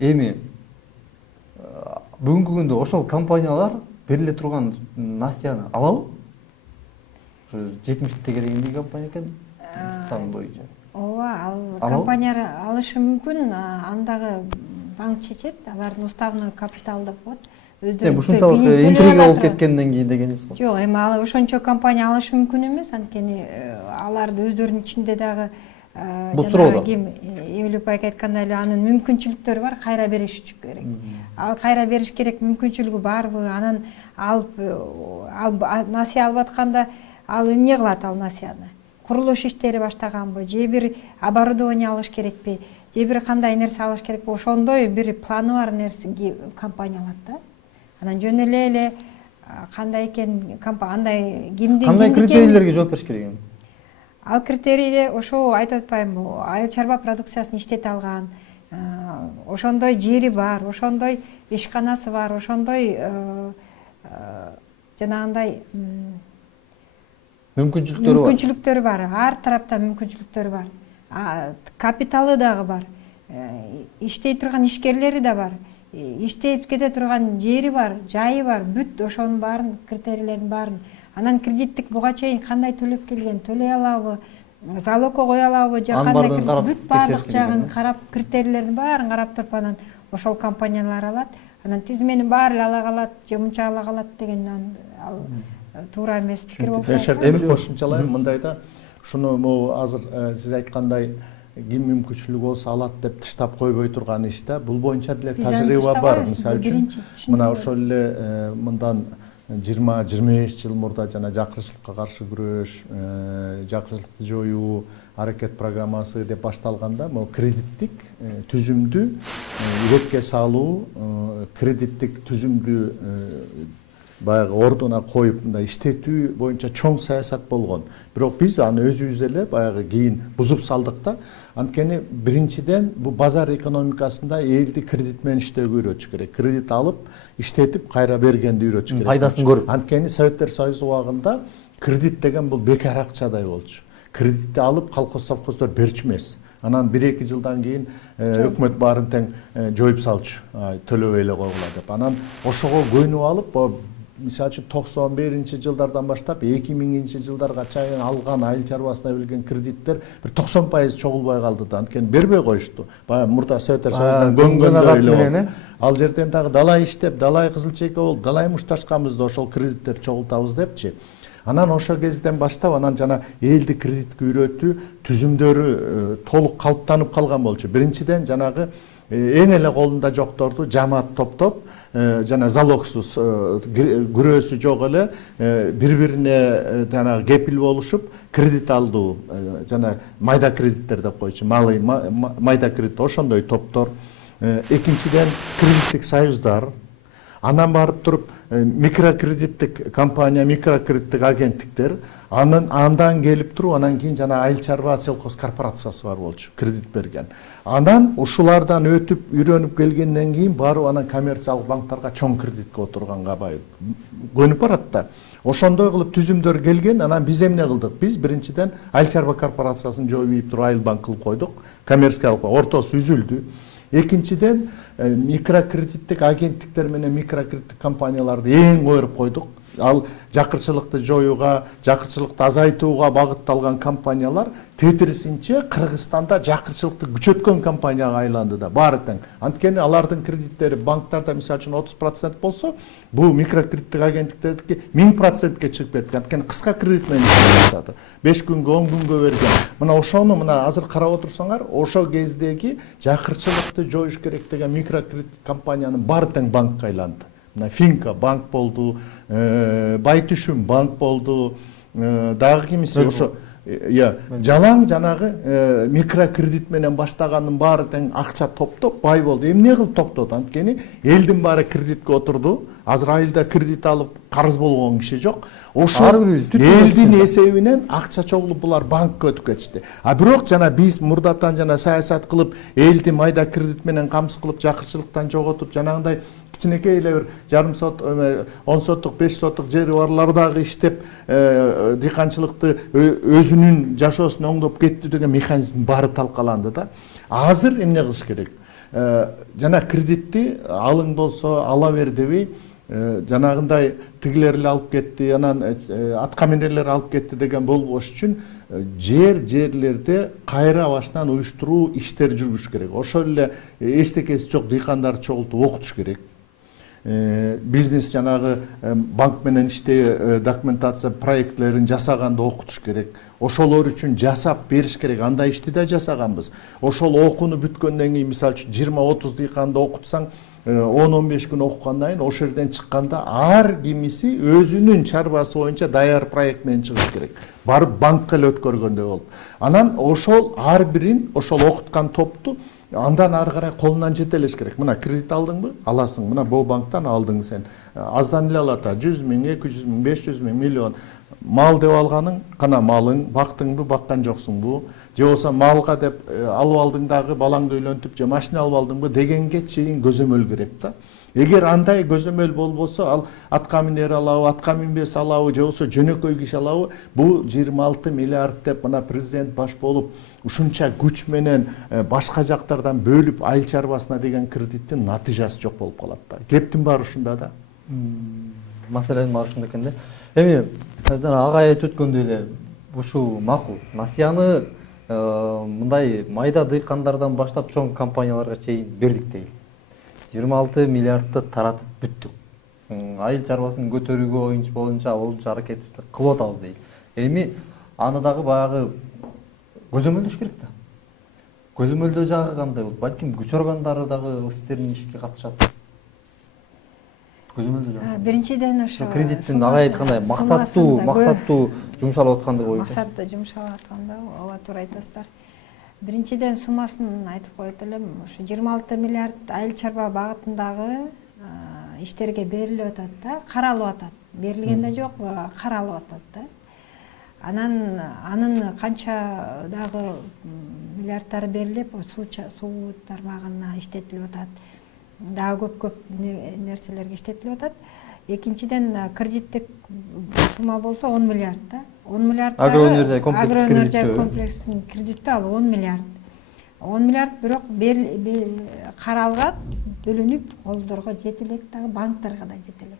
эми бүгүнкү күндө ошол компаниялар бериле турган насыяны алабы? 70 тегерегиндеги компания экен сан боюнча. Ооба, ал компания алышы мүмкүн, андагы банк чечет, алардын уставный капитал деп коет. Ушунчалык интрига болуп кеткенден кийин дегенибиз го. Жок, эми ал ошончо компания алышы мүмкүн эмес, анткени аларды өздөрүнүн ичинде дагы жанагы ким Эмилип байке айткандай эле анын мүмкүнчүлүктөрү бар, кайра бериш керек. Ал кайра бериш керек мүмкүнчүлүгү барбы? Анан ал насыя алып атканда ал эмне кылат ал насыяны? Курулуш иштери баштаганбы, же бир оборудование алыш керекпи, же бир кандай нерсе алыш керекпи? Ошондой бир планы бар нерсе компания алат да. Анан жөн эле кандай экен андай кимдин кандай критерийлерге жооп бериш керек? Ал критерийде ошо айтып атпаймынбы, айыл чарба продукциясын иштете алган, ошондой жери бар, ошондой ишканасы бар, ошондой жанагындай мүмкүнчүлүктөрү бар. Ар тараптан мүмкүнчүлүктөрү бар. Капиталы дагы бар. Иштей турган ишкерлери да бар. Иштеп кете турган жери бар, жайы бар. Бүт ошонун баарын, критерийлердин баарын. Анан кредиттик буга чейин кандай төлөп келген, төлөй алабы, залогко кое алабы, же кандай бүт баардык жагын карап, критерийлердин баарын карап туруп анан ошол компаниялар алат. Анан тизменин баары ала калат, же мынча ала калат деген ал туура эмес пикир болуп калат. Эми кошумчалайм мындайда, ушуну азыр сиз айткандай ким мүмкүнчүлүгү болсо алат деп тыштап койбой турган иш да. Бул боюнча деле тажрыйба бар. Мисалы үчүн мына ошол эле мындан 20-25 жыл мурда жана жакырчылыкка каршы күрөш, жакырчылыкты жоюу аракет программасы деп башталганда, могу кредиттик түзүмдү ирекке салуу, кредиттик түзүмдү баягы ордуна коюп мындай иштетүү боюнча чоң саясат болгон. Бирок биз аны өзүбүз эле баягы кийин бузуп салдык да. Анткени биринчиден бу базар экономикасында элди кредит менен иштөөгө үйрөтүш керек. Кредит алып, иштетип кайра бергенди үйрөтүш керек. Пайдасын көрүп. Анткени Советтер Союзу убагында кредит деген бул бекар акчадай болчу. Кредитти алып колхоз совхоздор берчү эмес. Анан 1-2 жылдан кийин өкмөт баарын тең жоюп салчу, төлөбөй эле койгула деп. Анан ошого көйнүп алып, мисалы үчүн 91-жылдардан баштап 2000-жылдарга чейин алган айыл чарбасына берилген кредиттер бир 90% чогулбай калды да. Анткени бербей коюшту. Баягы мурда Советтер Союзунан көнгөндөй эле. Ал жерден дагы далай иштеп, далай кызыл чеке болуп, далай мушташканбыз да ошол кредиттерди чогултабыз депчи. Анан ошол кезден баштап анан жана элди кредитке үйрөтүү түзүмдөрү толук калыптанып калган болчу. Биринчиден жанагы эң эле колунда жокторду жамаат топтоп, жана залогсуз күрөөсү жок эле бири-бирине жанагы кепил болушуп кредит алдуу, жана майда кредиттер деп койчу, малый майда кредит ошондой топтор. Экинчиден кредиттик союздар. Анан барып туруп микрокредиттик компания, микрокредиттик агенттиктер, андан келип туруп, анан кийин жана айыл чарба сельхоз корпорациясы бар болчу, кредит берген. Анан ушулардан өтүп, үйрөнүп келгенден кийин барып анан коммерциялык банктарга чоң кредитке отурганга көнүп барат да. Ошондой кылып түзүмдөр келген, анан биз эмне кылдык? Биз биринчиден айыл чарба корпорациясын жоюп туруп айыл банк кылып койдук, коммерциялык ортосу үзүлдү. Экинчиден микрокредиттик агенттиктер менен микрокредиттик компанияларды эң койруп койдук. Ал жакырчылыкты жоюуга, жакырчылыкты азайтууга багытталган компаниялар тетирисинче Кыргызстанда жакырчылыкты күчөткөн компанияга айланды да, баары тең. Анткени алардын кредиттери банктарда мисалы үчүн 30% болсо, бул микрокредиттик агенттиктердики 1000%ке чыгып кеткен. Анткени кыска кредит менен иштеп 5 күнгө, 10 күнгө берген. Мына ошону мына азыр карап отурсаңар, ошо кездеги жакырчылыкты жоюш керек деген микрокредит компаниянын баары тең банкка айланды. Финка банк болду, Байтүшүм банк болду, дагы кимиси ошо жалаң жанагы микрокредит менен баштаганын баары тең акча топтоп бай болду. Эмне кылып топтоду? Анткени элдин баары кредитке отурду. Азыр айылда кредит алып карыз болгон киши жок. Ошол элдин эсебинен акча чогулуп булар банкка өтүп кетишти. А бирок жана биз мурдатан жана саясат кылып элди майда кредит менен камсыз кылып жакырчылыктан жоготуп жанагындай кичинекей эле бир жарым сот 10 соттук 5 соттук жери барлар дагы иштеп дыйканчылыкты өзүнүн жашоосун оңдоп кетти деген механизм баары талкаланды да. Азыр эмне кылыш керек? Жана кредитти алың болсо ала бер дебей жанагындай тигилер эле алып кетти, анан атка минерлер алып кетти деген болбош үчүн жерлерде кайра башынан уюштуруу иштери жүргүш керек. Ошол эле эчтекеси жок дыйкандарды чогултуп окутуш керек. Бизнес жанагы банк менен иштей документация проектлерин жасаганды окутуш керек. Ошолор үчүн жасап бериш керек. Андай ишти да жасаганбыз. Ошол окууну бүткөндөн кийин мисалы үчүн 20-30 дыйканды окутсаң 10-15 күн окугандан кийин ошол жерден чыкканда ар кимиси өзүнүн чарбасы боюнча даяр проект менен чыгыш керек. Барып банкка эле өткөргөндөй болуп. Анан ошол ар бирин ошол окуткан топту андан ары карай колунан жетелеш керек. Мына кредит алдыңбы? Аласың. Мына бул банктан алдың сен. Аздан эле алат. 100 миң, 200 миң, 500 миң, миллион. Мал деп алганың, кана малың, бактыңбы, баккан жоксуңбу? Же болсо малга деп алып алдың дагы балаңды үйлөнтүп, же машина алып алдыңбы дегенге чейин көзөмөл керек да. Эгер андай көзөмөл болбосо, ал атка минер алабы, атка минбес алабы, же болсо жөнөкөй киши алабы, бул 26 миллиард деп мына президент баш болуп, ушунча күч менен башка жактардан бөлүп айыл чарбасына деген кредиттин натыйжасы жок болуп калат да. Кептин баары ушунда да. Маселенин баары ушунда экен да. Эми жана агай айтып өткөндөй эле ушул макул. Насыяны мындай майда дыйкандардан баштап чоң компанияларга чейин бердик дейли. 26 миллиардты таратып бүттүк. Айыл чарбасын көтөрүүгө боюнча аракет кылып атабыз дейли. Эми аны дагы баягы көзөмөлдөш керек да. Көзөмөлдөө жагы кандай болот? Балким күч органдары дагы сиздердин ишке катышат. Көзөмөлдөө жагы. Биринчиден ошо кредиттин агай айткандай максаттуу жумшалып атканды боюнча. Максатты жумшалып атканда ооба туура айтасыздар. Биринчиден суммасын айтып коет элем. Ошо 26 миллиард айыл чарба багытындагы иштерге берилип атат да, каралып атат. Берилген да жок, каралып атат да. Анын канча дагы миллиардтары берилип, суу тармагына иштетилип атат. Дагы көп нерселерге иштетилип атат. Экинчиден кредиттик сумма болсо 10 миллиард да. 10 миллиард агроэнергия комплексинин кредити ал 10 миллиард. 10 миллиард бирок каралган, бөлүнүп колдорго жете элек, дагы банктарга да жете элек.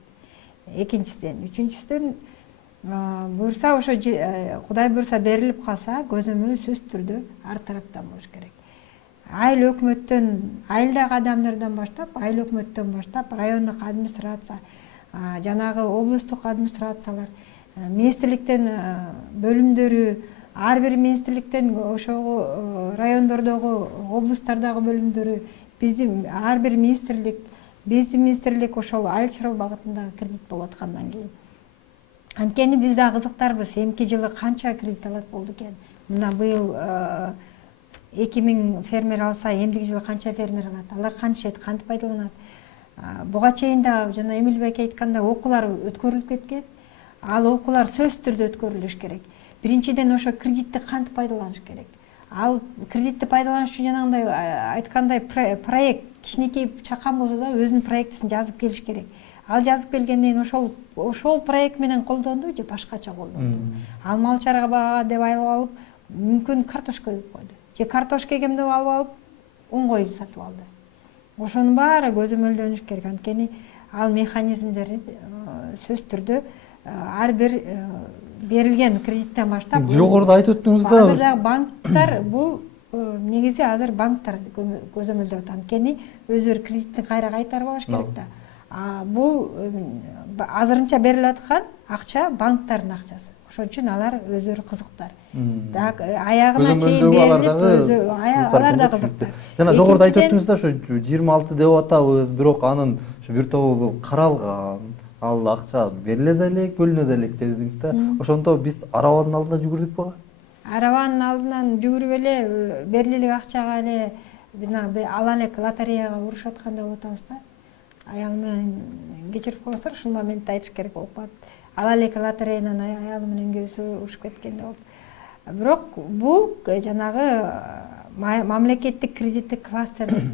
Экинчиден, үчүнчүсүдөн буюрса ошо Кудай буюрса берилип калса, көзөмөл сөзсүз түрдө ар тараптан болуш керек. Айыл өкмөттөн, айылдагы адамдардан баштап, айыл өкмөттөн баштап, райондук администрация, жанагы облустук администрациялар, министрликтен бөлүмдөрү, ар бир министрликтен ошого райондордогу, облустардагы бөлүмдөрү, биздин ар бир министрлик ошол айыл чарба багытындагы кредит болуп аткандан кийин. Анткени биз да кызыктарбыз, эмки жылы канча кредит алат болду экен. Мына быйыл 2000 фермер алса, эмдиги жылы канча фермер алат? Алар кантишет, кантип пайдаланат? Буга чейин да жана Эмилбек айткандай окуулар өткөрүлүп кеткен. Ал окуулар сөзсүз түрдө өткөрүлүш керек. Биринчиден ошо кредитти кантип пайдаланыш керек? Ал кредитти пайдаланыш үчүн жанагындай айткандай проект кичинекей чакан болсо да өзүнүн проектисин жазып келиш керек. Ал жазып келгенден кийин ошол проект менен колдонду же башкача колдонду. Ал мал чарба деп алып мүмкүн картошка эгип койду. Же картошка эгем деп алып un кой сатып алды. Ошонун баары көзөмөлдөнүш керек. Анткени ал механизмдери сөзсүз түрдө ар бир берилген кредиттен баштап жогоруда айтып өттүңүз да. Азыр банктар бул негизи азыр банктар көзөмөлдөп атат. Анткени өздөрү кредитти кайра кайтарып алыш керек да. Бул азырынча берилип аткан акча банктардын акчасы. Ошон үчүн алар өздөрү кызыктар. Аягына чейин берилип, алар да кызыктар. Жана жогоруда айтып өттүңүз да, ошо 26 деп атабыз, бирок анын ошо бир тобу каралган. Ал акча бериле да элек, бөлүнө да элек дедиңиз да. Ошондо биз арабалдын алдында жүгүрдүк бага? арабанын алдынан жүгүрүп эле берилелик акчага эле ала элек лотереяга урушуп аткандай болуп атабыз да. Аялым менен кечирип коесуздар, ушул моментте айтыш керек болуп калат. Ала элек лотереядан аялым менен экөөбүз урушуп кеткенде болуп. Бирок бул жанагы мамлекеттик кредиттик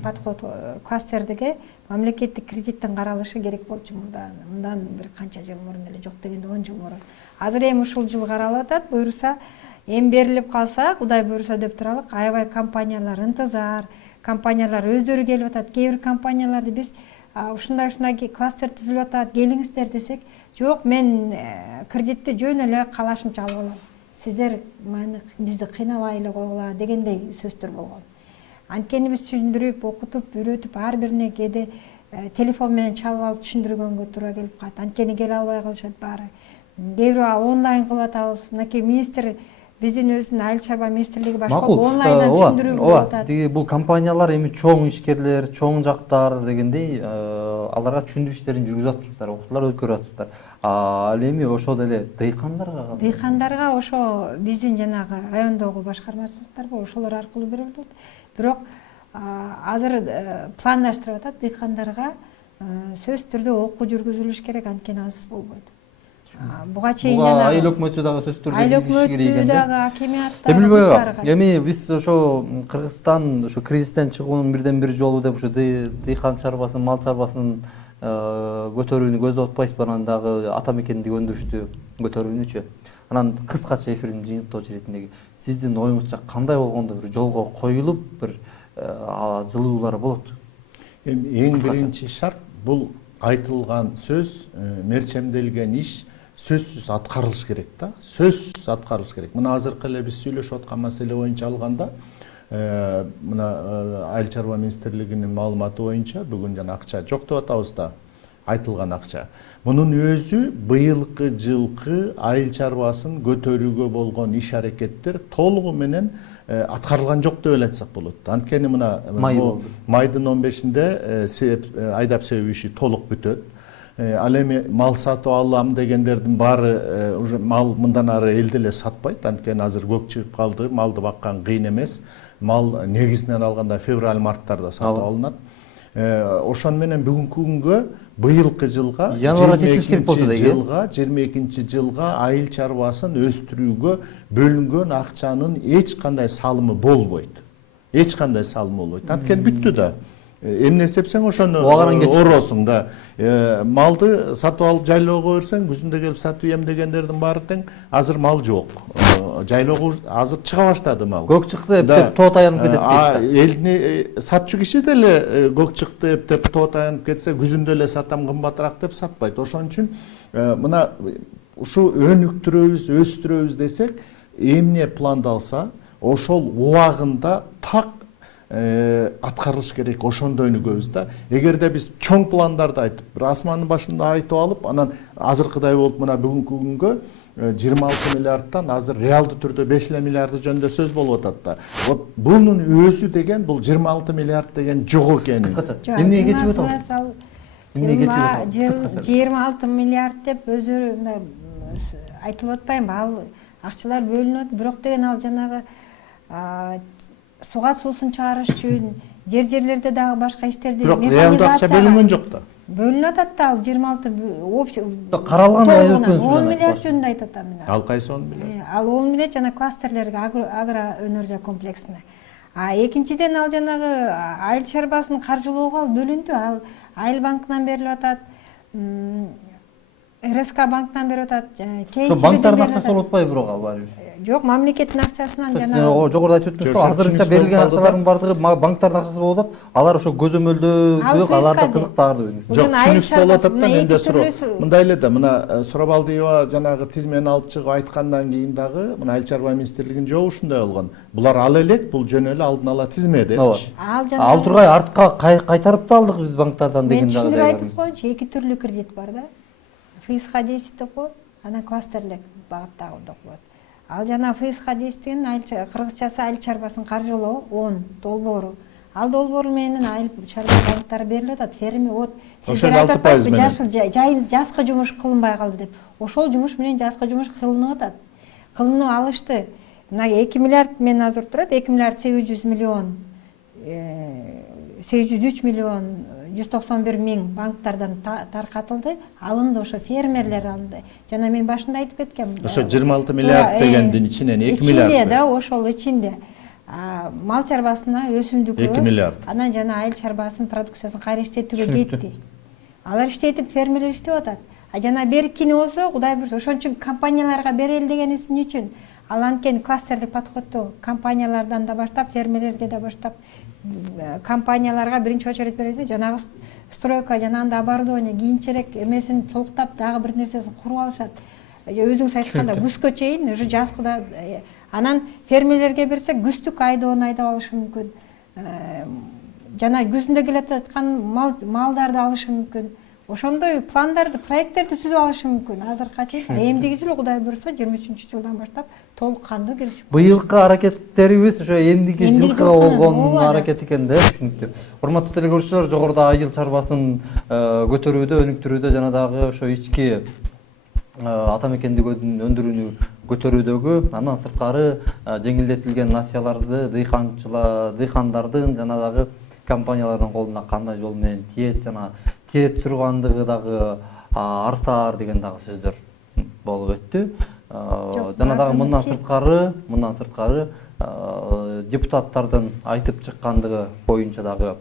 подход кластердеги мамлекеттик кредиттин каралышы керек болчу мындан бир канча жыл мурун эле, жок дегенде 10 жыл мурун. Азыр эми ушул жыл каралып атат, буюрса эми берилип калса, Кудай буюрса деп туралык. Аябай компаниялар ынтызар, компаниялар өздөрү келип атат. Кээ бир компанияларды биз ушундай кластер түзүлүп атат, келиңиздер десек, жок, мен кредитти жөн эле калашымча алып алам. Сиздер бизди кыйнабай эле койгула дегендей сөздөр болгон. Анткени биз түшүндүрүп, окутуп, үйрөтүп, ар бирине кээде телефон менен чалып алып түшүндүргөнгө туура келип калат. Анткени келе албай калышат баары. Кээ бирөө онлайн кылып атабыз. Мынакей министр биздин өзүнүн айыл чарба министрлиги башка онлайндан түшүндүрүү болуп атат. Бул компаниялар эми чоң ишкерлер, чоң жактар дегендей аларга түшүндүрүү иштерин жүргүзүп атыптыр, окуттуулар өткөрүп атыптыр. Ал эми ошол эле дыйкандарга Дыйкандарга ошо биздин жанагы райондогу башкармачылыктар бар, ошолор аркылуу берилет. Бирок азыр пландаштырып атат, дыйкандарга сөзсүз түрдө окуу жүргүзүлүш керек, анткени азсыз болбойт. Буга чейин жана айыл өкмөтү дагы сөзсүз түрдө айыл өкмөтү дагы акимиаттар. Эмилбек, эми биз ошо Кыргызстан ошо кризистен чыгуунун бирден бир жолу деп ошо дыйкан чарбасын, мал чарбасын көтөрүүнү көздөп атпайсызбы? Анан дагы ата мекендеги өндүрүштү көтөрүүнүчү. Анан кыскача эфирдин жыйынтоо четинеги сиздин оюңузча кандай болгондо бир жолго коюлуп бир жылуулар болот? Эң биринчи шарт бул айтылган сөз, мерчемделген иш сөзсүз аткарылыш керек да. Сөзсүз аткарылыш керек. Мына азыркы эле биз сүйлөшүп аткан маселе боюнча алганда, мына айыл чарба министрлигинин маалыматы боюнча бүгүн жана акча жок деп атабыз да, айтылган акча. Мунун өзү быйылкы жылкы айыл чарбасын көтөрүүгө болгон иш аракеттер толугу менен аткарылган жок деп эле айтсак болот. Анткени мына майдын 15-inde айдап себүү иши толук бүтөт. Ал эми мал сатып алам дегендердин баары уже мал мындан ары элде эле сатпайт. Анткени азыр көк чыгып калды, малды баккан кыйын эмес. Мал негизинен алганда февраль-марттарда сатып алынат. Ошон менен бүгүнкү күнгө быйылкы жылга 22 жылга айыл чарбасын өстүрүүгө бөлүнгөн акчанын эч кандай салымы болбойт. Эч кандай салымы болбойт. Анткени бүттү да. Эмне эсепсең ошону оросуң да. Малды сатып алып жайлоого берсең, күзүндө келип сатып ем дегендердин баары тең. Азыр мал жок. Жайлоого азыр чыга баштады мал. Көк чыкты деп тоо таянып кетет дейт. Элдин сатчу киши деле көк чыкты деп тоо таянып кетсе, күзүндө эле сатам кымбатыраак деп сатпайт. Ошон үчүн мына ушу өнүктүрөбүз, өстүрөбүз десек, эмне пландалса, ошол убагында так аткарылыш керек, ошондо өнүгөбүз да. Эгерде биз чоң пландарды айтып, бир асмандын башында айтып алып, анан азыркыдай болуп мына бүгүнкү күнгө 26 миллиардтан азыр реалдуу түрдө 5 миллиарды жөнүндө сөз болуп атат да. Вот бунун өзү деген бул 26 миллиард деген жок экени. Кыскача. Эмнеге кетип атабыз? Эмнеге кетип атабыз? 26 миллиард деп өзүрү айтылып атпайбы? Ал акчалар бөлүнөт, бирок деген ал жанагы суга суусун чыгарыш үчүн жерлерде дагы башка иштерди реалдуу акча бөлүнгөн жок да. Бөлүнүп атат да, ал 26 каралган өкмөт — 10 миллиард жөнүндө айтып атам мен. Ал кайсы 10 миллиард? Ал 10 миллиард жана кластерлерге, агро өнөр комплексине. Экинчиден ал жанагы айыл чарбасын каржылоого ал бөлүндү. Ал Айыл банкынан берилип атат, РСК банктан берип атат. Ошо банктардын акчасы болуп атпайбы бирок ал баары? Жок, мамлекеттин акчасынан жана жогоруда айтып өттүңүз, азырынча берилген акчалардын бардыгы банктардын акчасы болуп атат. Алар ошо көзөмөлдөө, аларда кызыктагы дедиңиз. Жок, түшүнүксүз болуп атат да, менде суроо. Мындай эле да, мына Сурабалдиева жанагы тизмени алып чыгып айткандан кийин дагы мына Айыл чарба министрлигинин жообу ушундай болгон. Булар ал элек, бул жөн эле алдын ала тизме депчи. Ал тургай артка кайтарып да алдык биз банктардан деген дагы. Мен түшүндүрүп айтып коеюнчу, эки түрлүү кредит бар да. ФСХ 10 деп коет, анан кластерлик багыттагы деп коет. Ал жана ФСХ 10 кыргызчасы айыл чарбасын каржылоо 10 долбоору. Ал долбоор менен айыл чарба банктары берилип атат. Ферме вот сиздер айтып атпайсызбы, жазкы жумуш кылынбай калды деп. Ошол жумуш менен жазкы жумуш кылынып атат. Кылынып алышты. мына 2 миллиард мен азыр турат 2 миллиард 800 миллион 803 миллион 191 миң банктардан таркатылды, алынды, ошо фермерлер алынды. Жана мен башында айтып кеткем. Ошо 26 миллиард дегендин ичинен 2 миллиард. Ичинде да, ошол ичинде. Мал чарбасына өсүмдүккө 2 миллиард. Анан жана айыл чарбасын продукциясын кайра иштетүүгө кетти. Алар иштетип, фермерлер иштеп атат. Жана беркини болсо, Кудай буйрса, ошон үчүн компанияларга берели дегенибиз эмне үчүн? Ал анткени кластердик подходту компаниялардан да баштап, фермерлерге да баштап, компанияларга биринчи очередь берет, жанагы стройка, жанагындай оборудование, кийинчерээк эмесин толуктап, дагы бир нерсесин куруп алышат. Өзүңүз айтканда күзгө чейин уже жазгыда, анан фермерлерге берсек күздүк айдоон айдап алышы мүмкүн. Жана күзүндө келе жаткан малдарды алышы мүмкүн. Ошондой пландарды, проекттерди түзүп алышы мүмкүн. Азыркыга чейин эмдиги жылы Кудай буйрса 23-жылдан баштап толук кандуу киришип. Быйылкы аракеттерибиз ошо эмдиги жылкыга болгон аракет экен да, түшүнүктүү. Урматтуу телекөрүүчүлөр, жогоруда айыл чарбасын көтөрүүдө, өнүктүрүүдө жана дагы ошо ички ата мекендигин өндүрүүнү көтөрүүдөгү, андан сырткары жеңилдетилген насыяларды дыйкандардын жана дагы компаниялардын колуна кандай жол менен тиет жана тиет тургандыгы дагы арсаар деген дагы сөздөр болуп өттү. Жана дагы мындан сырткары депутаттардын айтып чыккандыгы боюнча дагы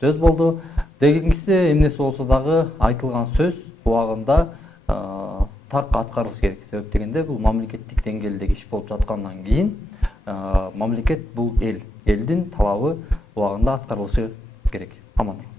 сөз болду. Дегенкиси эмнеси болсо дагы айтылган сөз убагында так аткарылыш керек. Себеп дегенде бул мамлекеттик деңгээлдеги иш болуп жаткандан кийин мамлекет бул элдин талабы убагында аткарылышы керек. Аман болуңуз.